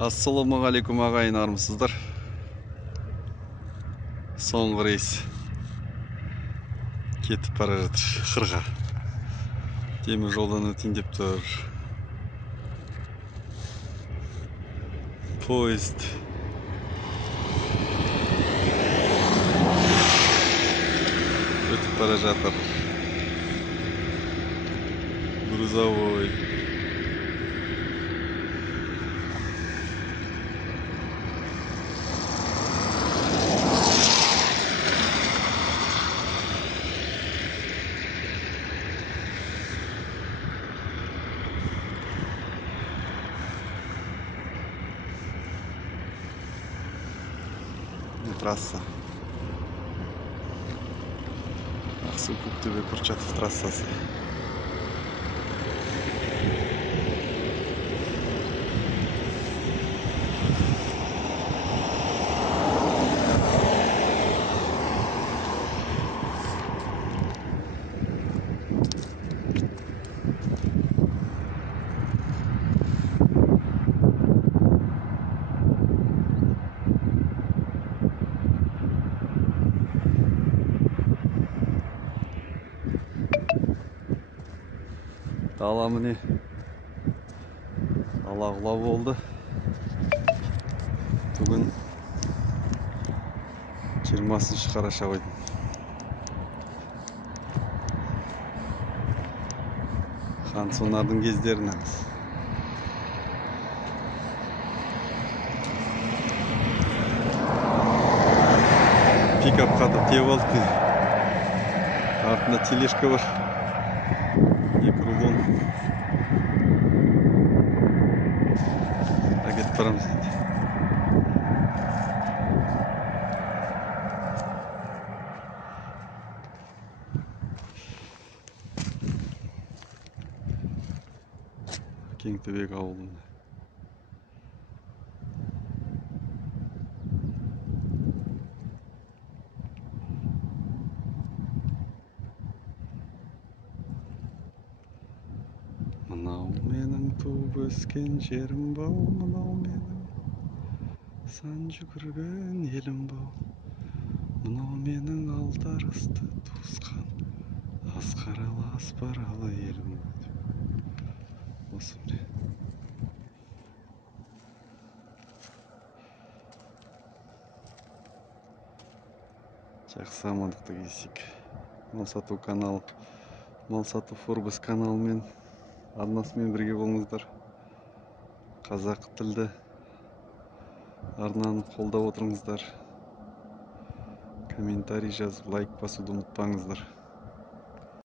Ассалаумағалейкум ағайын, армысыздар. Соңғы рейс кетіп бара жатыр қырға. Темір жолдан өтейін деп тұр. Поезд өтіп бара жатыр. Грузовой. Трасса. Ақсу-Көктөбе Курчатов трассасы. Дала міне ала-құла болды. Бүгін 20 қараша қойдым. Хансонардың кездерін ағыз. Пикап қатып теп алды. Артында тележка бар. Екі рулон. Әкетіп барамыз. Кеңтөбек ауылында. Мынау менің туып өскен жерім бау, мынау менің сан жүгірген елім бау, мынау менің алдарысты туысқан асқаралы аспаралы елім. Осы міне. Жақсы амандықты кездесейік. Мал сату каналы, Мал сату Форбес каналымен арнасымен бірге болыңыздар. Қазақ тілді арнаны қолдап отырыңыздар. Комментарий жазып, лайк басуды ұмытпаңыздар.